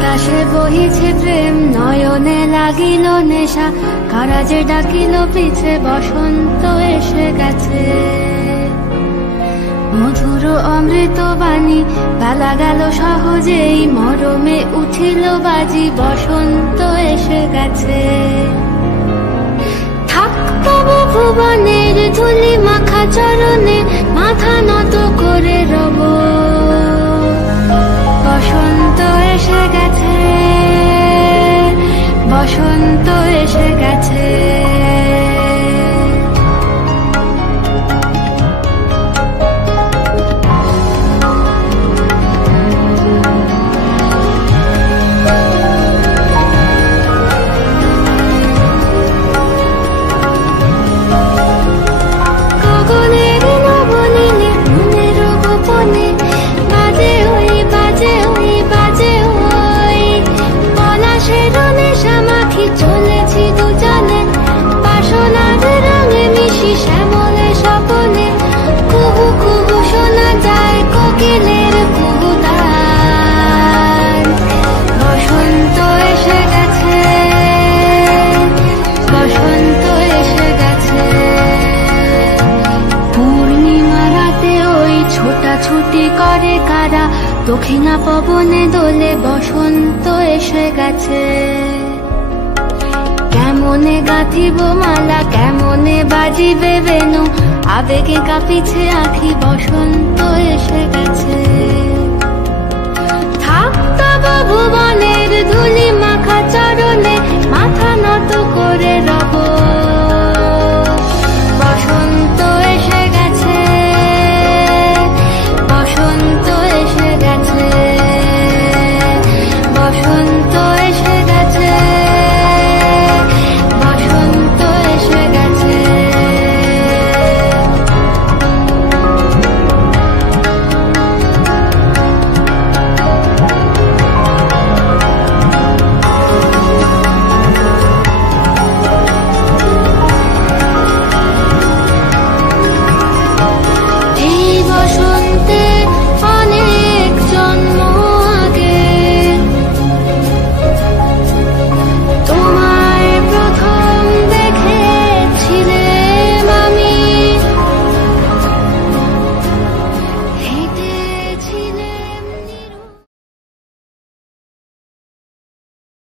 বাতাসে বহিছে প্রেম, নয়নে লাগিল নেশা, কারা যে ডাকিল পিছে, বসন্ত এসে গেছে। মধুর অমৃত বাণী, বেলা গেল সহজেই, মরমে উঠিল বাজি, বসন্ত এসে গেছে। থাক তবু ভুবনের ধুলি মাখা চরণে, মাথা নত করে রব, বসন্ত এসে গেছে, বসন্ত এসে গেছে। চলেছি দুজনে বাসনার রঙে মিশি, শ্যামলে স্বপনে কুহু কুহু শোনা যায় কোকিলের কুহুতান। বসন্ত এসে গেছে, বসন্ত এসে গেছে। পূর্ণিমা রাতে ওই ছোটাছুটি করে কারা, দক্ষিণা পবনে দোলে, বসন্ত এসে গেছে। কেমনে গাঁথিব মালা, কেমনে বাজিবে বেনু, আবেগে কাঁপিছে আখি, বসন্ত এসে গেছে। থাক তবু ভুবন